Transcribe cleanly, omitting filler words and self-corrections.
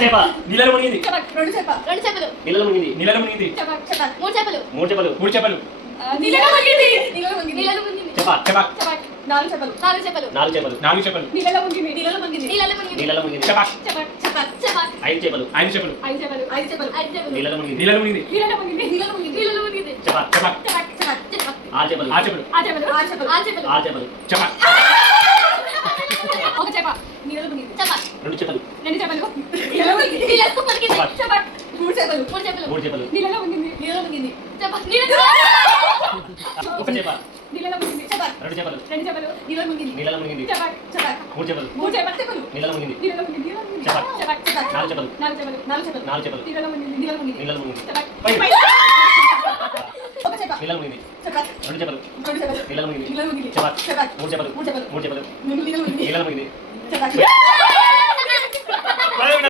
చేప నీళ్ళలో మునిగింది. రెండు చేపలు నీళ్ళలో మునిగింది. నీళ్ళలో మునిగింది. మూడు చేపలు మూడు చేపలు నీళ్ళలో మునిగింది. చేప చేప నాలుగు చేపలు నాలుగు చేపలు నీళ్ళలో మునిగింది. నీళ్ళలో మునిగింది. చేప ఐదు చేపలు నీళ్ళలో మునిగింది. నీళ్ళలో మునిగింది. చేప చేప ఆరు చేపలు ఆరు చేపలు చేప ఒక చేప నీళ్ళలో మునిగింది. రెండు చేపలు మూడు చేపలు మూడు చేపలు నీళ్ళలో మునిగింది. ఒక చేప నీళ్ళలో మునిగింది. రెండు చేపలు నీళ్ళలో మునిగింది. నీళ్ళలో మునిగింది. మూడు చేపలు నీళ్ళలో మునిగింది. చేప నాలుగు చేపలు నాలుగు చేపలు నీళ్ళలో మునిగింది. ఒక చేప నీళ్ళలో మునిగింది. రెండు చేపలు నీళ్ళలో మునిగింది. నీళ్ళలో మునిగింది. చేప మూడు చేపలు నీళ్ళలో మునిగింది. చేప